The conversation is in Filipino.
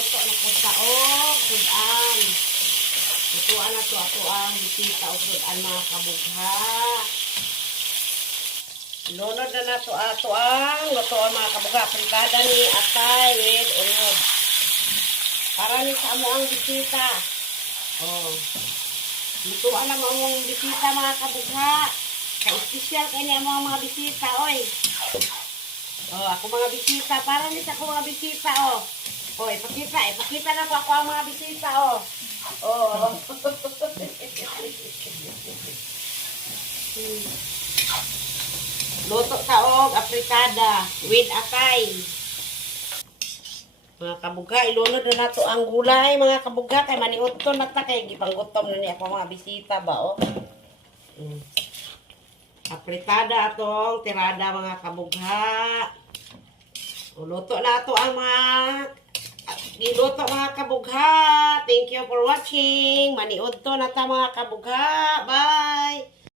luto na po taog, sudan. Lutuan na to ato ang bisita o sudan mga kabugha. Lunod na to ato ang lutuan mga kabugha. Pritada ni atay with unod. Para ni sa amo ang bisita. Oh. Lutuan na ang bisita mga kabugha. Ka-espesyal kanya mga bisita, oy. Oh, ako mga bisita. Para ni sa ako mga bisita, oh. Oh, ipakita na ko ang mga bisita, oh. Oh. Luto taog, apritada, with atay. Mga kabugha, ilunod na nato ang gulay, mga kabugha, kay maniuton na ta, kay gipanggutom na niya ako mga bisita ba, oh. Apritada atong tirada mga kabugha. Luto na ito ang mga niluto mga kabugha. Thank you for watching. Maniud to na ta mga kabugha. Bye!